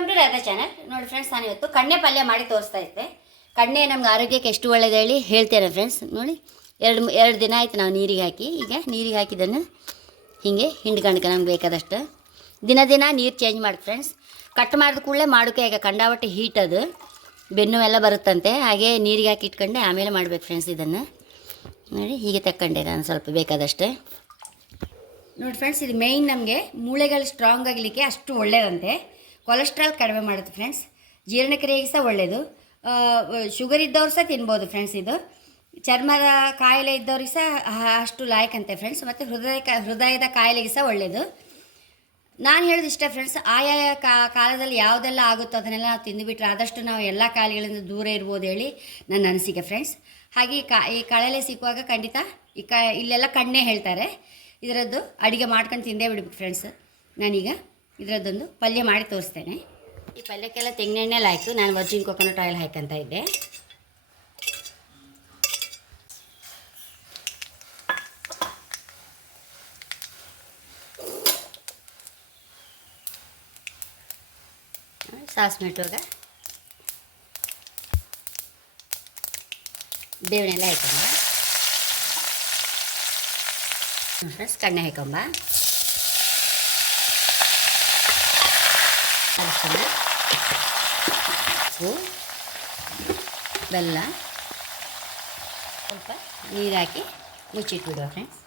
Welcome to Radha channel ನೋಡಿ friends ನಾನು ಇವತ್ತು ಕಣ್ಣೆ ಪಲ್ಯ ಮಾಡಿ ತೋರಿಸ್ತಾ ಇದ್ದೆ. ಕಣ್ಣೆ ನಮ್ಗೆ ಆರೋಗ್ಯಕ್ಕೆ ಎಷ್ಟು ಒಳ್ಳೇದು ಹೇಳಿ ಹೇಳ್ತೇನೆ ಫ್ರೆಂಡ್ಸ್ ನೋಡಿ, ಎರಡು ಎರಡು ದಿನ ಆಯಿತು ನಾವು ನೀರಿಗೆ ಹಾಕಿ. ಈಗ ನೀರಿಗೆ ಹಾಕಿದ್ದನ್ನು ಹೀಗೆ ಹಿಂಡ್ಕಂಡ್ಕ ನಮ್ಗೆ ಬೇಕಾದಷ್ಟು. ದಿನ ದಿನ ನೀರು ಚೇಂಜ್ ಮಾಡಿ ಫ್ರೆಂಡ್ಸ್ ಕಟ್ ಮಾಡಿದ ಕೂಡಲೇ ಮಾಡೋಕೆ ಈಗ ಕಂಡಾವಟ್ಟೆ ಹೀಟ್ ಅದು. ಬೆನ್ನು ಎಲ್ಲ ಬರುತ್ತಂತೆ. ಹಾಗೆ ನೀರಿಗೆ ಹಾಕಿ ಇಟ್ಕೊಂಡೆ, ಆಮೇಲೆ ಮಾಡಬೇಕು ಫ್ರೆಂಡ್ಸ್ ಇದನ್ನು. ನೋಡಿ, ಹೀಗೆ ತಕ್ಕೊಂಡೆ ನಾನು ಸ್ವಲ್ಪ ಬೇಕಾದಷ್ಟೇ. ನೋಡಿ ಫ್ರೆಂಡ್ಸ್ ಇದು ಮೇಯ್ನ್ ನಮಗೆ ಮೂಳೆಗಳು ಸ್ಟ್ರಾಂಗ್ ಆಗಲಿಕ್ಕೆ ಅಷ್ಟು ಒಳ್ಳೆಯದಂತೆ ಕೊಲೆಸ್ಟ್ರಾಲ್ ಕಡಿಮೆ ಮಾಡುತ್ತೆ ಫ್ರೆಂಡ್ಸ್ ಜೀರ್ಣಕ್ರಿಯೆಗೆ ಸಹ ಒಳ್ಳೆಯದು ಶುಗರ್ ಇದ್ದವ್ರು ಸಹ ತಿನ್ಬೋದು ಫ್ರೆಂಡ್ಸ್ ಇದು. ಚರ್ಮದ ಕಾಯಿಲೆ ಇದ್ದವ್ರಿಗೆ ಸಹ ಅಷ್ಟು ಲಾಯಕಂತೆ ಫ್ರೆಂಡ್ಸ್ ಮತ್ತು ಹೃದಯ ಹೃದಯದ ಕಾಯಿಲೆಗೆ ಸಹ ಒಳ್ಳೆಯದು ನಾನು ಹೇಳೋದು ಇಷ್ಟ ಫ್ರೆಂಡ್ಸ್ ಆಯಾಯ ಕಾಲದಲ್ಲಿ ಯಾವುದೆಲ್ಲ ಆಗುತ್ತೋ ಅದನ್ನೆಲ್ಲ ನಾವು ತಿಂದುಬಿಟ್ರೆ ಆದಷ್ಟು ನಾವು ಎಲ್ಲ ಕಾಯಿಲೆಗಳಿಂದ ದೂರ ಇರ್ಬೋದು ಹೇಳಿ ನನ್ನ ಅನಿಸಿಕೆ ಫ್ರೆಂಡ್ಸ್ ಹಾಗೆ ಈ ಕಾ, ಈ ಕಳೆಲೆ ಸಿಕ್ಕುವಾಗ ಖಂಡಿತ ಈ ಕ, ಇಲ್ಲೆಲ್ಲ ಕಣ್ಣೇ ಹೇಳ್ತಾರೆ. ಇದರದ್ದು ಅಡುಗೆ ಮಾಡ್ಕೊಂಡು ತಿಂದೇ ಬಿಡ್ಬೇಕು ಫ್ರೆಂಡ್ಸ್ ನಾನೀಗ ಇದರದ್ದೊಂದು ಪಲ್ಯ ಮಾಡಿ ತೋರಿಸ್ತೇನೆ. ಈ ಪಲ್ಯಕ್ಕೆಲ್ಲ ತೆಂಗಿನೆಣ್ಣೆಲ್ಲ ಆಯಿತು ನಾನು ವರ್ಜಿನ್ ಕೊಕೊನಟ್ ಆಯಿಲ್ ಹಾಕಂತ ಇದ್ದೆ. ಸಾಸ್ ಇಟ್ಟುವಾಗ ಬೇವನೆಲ್ಲ ಹಾಕೊಂಬ ಫ್ರೆಂಡ್ಸ್ ಕಣ್ಣೆ ಹಾಕೊಂಬ ಅರಿಶಿನ ಉಪ್ಪು ಬೆಲ್ಲ. ಸ್ವಲ್ಪ ನೀರು ಹಾಕಿ ಮುಚ್ಚಿಟ್ಬಿಡುವ ಫ್ರೆಂಡ್ಸ್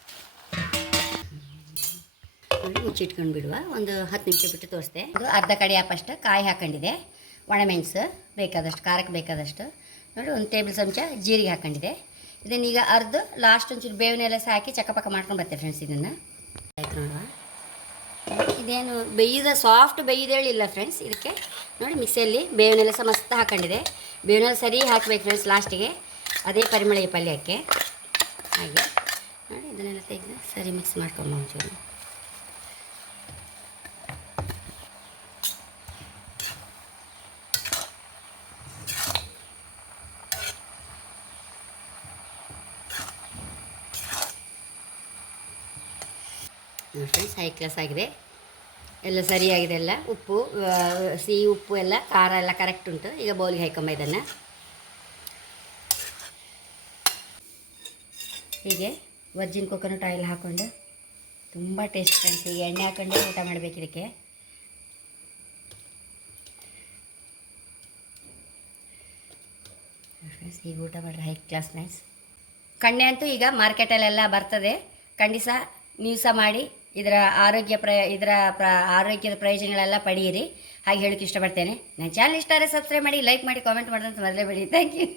ಮುಚ್ಚಿಟ್ಕೊಂಡು ಬಿಡುವ ಒಂದು ಹತ್ತು ನಿಮಿಷ ಬಿಟ್ಟು ತೋರಿಸ್ದೆ. ಇದು ಅರ್ಧ ಕಡೆ ಅಷ್ಟು ಕಾಯಿ ಹಾಕೊಂಡಿದೆ. ಒಣಮೆಣಸು ಬೇಕಾದಷ್ಟು, ಖಾರಕ್ಕೆ ಬೇಕಾದಷ್ಟು. ನೋಡಿ, ಒಂದು ಟೇಬಲ್ ಚಮಚ ಜೀರಿಗೆ ಹಾಕೊಂಡಿದೆ. ಇದನ್ನೀಗ ಅರ್ಧ ಲಾಸ್ಟ್ ಒಂಚೂರು ಬೇವಿನೆಲ್ಲ ಸಹ ಹಾಕಿ ಚಕ್ಕಪಕ್ಕ ಮಾಡ್ಕೊಂಡು ಬರ್ತೇವೆ ಫ್ರೆಂಡ್ಸ್ ಇದನ್ನು. ಆಯ್ತು ನೋಡುವ. ಇದೇನು ಬೇಯ್ದ ಸಾಫ್ಟ್ ಬೇಯ್ದೇಳಿಲ್ಲ ಫ್ರೆಂಡ್ಸ್ ಇದಕ್ಕೆ ನೋಡಿ ಮಿಕ್ಸಿಯಲ್ಲಿ ಬೇವಿನೆಲ್ಲ ಸಹ ಮಸ್ತ್ ಹಾಕೊಂಡಿದೆ. ಬೇವಿನೆಲ್ಲ ಸರಿ ಹಾಕಬೇಕು ಫ್ರೆಂಡ್ಸ್ ಲಾಸ್ಟಿಗೆ ಅದೇ ಪರಿಮಳ ಈ ಪಲ್ಯಕ್ಕೆ. ಹಾಗೆ. ನೋಡಿ ಇದನ್ನೆಲ್ಲ ತೆಗೆದು ಸರಿ ಮಿಕ್ಸ್ ಮಾಡ್ಕೊಂಡು ಒಂಚೂರು ನೋಡಿ ಫ್ರೆಂಡ್ಸ್ ಹೈ ಕ್ಲಾಸ್ ಆಗಿದೆ. ಎಲ್ಲ ಸರಿಯಾಗಿದೆ ಎಲ್ಲ. ಉಪ್ಪು ಸಿಹಿ ಉಪ್ಪು ಎಲ್ಲ, ಖಾರ ಎಲ್ಲ ಕರೆಕ್ಟ್ ಉಂಟು. ಈಗ ಬೌಲಿಗೆ ಹಾಕೊಂಬ ಇದನ್ನು. ಹೀಗೆ ವರ್ಜಿನ್ ಕೊಕೊನಟ್ ಆಯಿಲ್ ಹಾಕ್ಕೊಂಡು ತುಂಬ ಟೇಸ್ಟ್ ಫ್ರೆಂಡ್ಸ್ ಈಗ ಎಣ್ಣೆ ಹಾಕೊಂಡೆ ಊಟ ಮಾಡಬೇಕು ಇದಕ್ಕೆ. ಈಗ ಊಟ ಮಾಡ್ರೆ ಹೈ ಕ್ಲಾಸ್ ನೈಸ್ ಕಣ್ಣೆ ಅಂತೂ ಈಗ ಮಾರ್ಕೆಟಲ್ಲೆಲ್ಲ ಬರ್ತದೆ. ಖಂಡಿತ ನೀವು ಸಹ ಮಾಡಿ. ಇದರ ಆರೋಗ್ಯ ಪ್ರ ಇದರ ಪ್ರ, ಆರೋಗ್ಯದ ಪ್ರಯೋಜನಗಳೆಲ್ಲ ಪಡೆಯಿರಿ ಹಾಗೆ ಹೇಳಕ್ಕೆ ಇಷ್ಟಪಡ್ತೇನೆ. ನನ್ನ ಚಾನಲ್ ಇಷ್ಟ ಆದರೆ ಸಬ್ಸ್ಕ್ರೈಬ್ ಮಾಡಿ ಲೈಕ್ ಮಾಡಿ ಕಾಮೆಂಟ್ ಮಾಡೋದಂತ ಮೊದಲೇ ಬಿಡಿ ಥ್ಯಾಂಕ್ ಯು